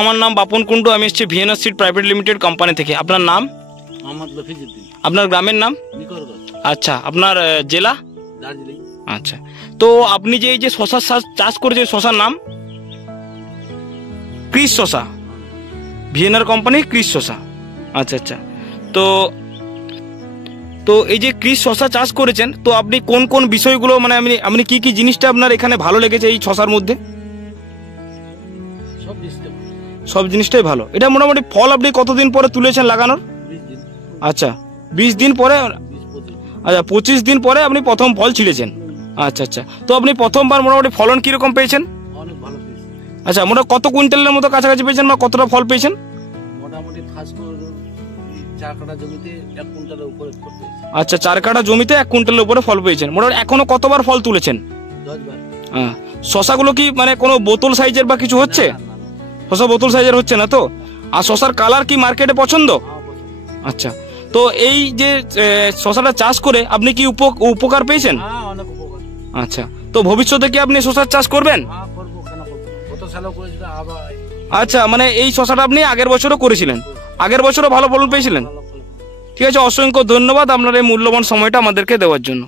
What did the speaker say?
আমার নাম বাপন কুন্ডু, আমি এসেছি VNR seed private limited company থেকে। আপনার নাম? মোহাম্মদ লফিজউদ্দিন। আপনার গ্রামের নাম? নিকরগঞ্জ। আচ্ছা, আপনার জেলা? দার্জিলিং। আচ্ছা, তো আপনি যে এই যে শশার চাষ করেছেন, শশার নাম ক্রিস শশা, ভিএনআর কোম্পানি ক্রিস শশা। আচ্ছা আচ্ছা, তো তো এই যে ক্রিস শশা চাষ করেছেন, তো আপনি কোন কোন বিষয়গুলো মানে আপনি কি কি জিনিসটা আপনার এখানে ভালো লেগেছে এই শশার মধ্যে? সব জিনিসটাই ভালো। এটা মোটামুটি ফল আপনি কতদিন পরে তুলেছেন লাগানোর? 20 দিন। আচ্ছা, 20 দিন পরে। আচ্ছা, 25 দিন পরে আপনি প্রথম ফল ছিঁড়েছেন। আচ্ছা আচ্ছা, তো আপনি প্রথমবার মোটামুটি ফলন কিরকম পেয়েছেন? অনেক ভালো পেয়েছি। আচ্ছা, মোটামুটি কত কুইন্টালের মতো কাছাকাছি পেয়েছেন বা কতটা ফল পেয়েছেন? মোটামুটি ফার্স্ট 4 কাঠা জমিতে 1 কুইন্টালের উপরে ফল পেয়েছি। আচ্ছা, 4 কাঠা জমিতে 1 কুইন্টালের উপরে ফল পেয়েছেন। মোটামুটি এখনো কতবার ফল তুলেছেন? 10 বার। হ্যাঁ, শশাগুলো কি মানে কোনো বোতল সাইজের বা কিছু হচ্ছে? শশা বোতল সাইজের হচ্ছে না তো? আর শশার কালার কি মার্কেটে পছন্দ? আচ্ছা, তো এই যে শশাটা চাষ করে আপনি কি উপকার পেয়েছেন? হ্যাঁ, অনেক উপকার। আচ্ছা, তো ভবিষ্যতে কি আপনি শশার চাষ করবেন? হ্যাঁ, করব, কেন করব? গত সালও করেছিলাম আবার। আচ্ছা, মানে এই শশাটা আপনি আগের বছরও করেছিলেন, আগের বছরও ভালো ফলন পেয়েছিলেন। ঠিক আছে, অসংখ্য ধন্যবাদ আপনার এই মূল্যবান সময়টা আমাদেরকে দেওয়ার জন্য।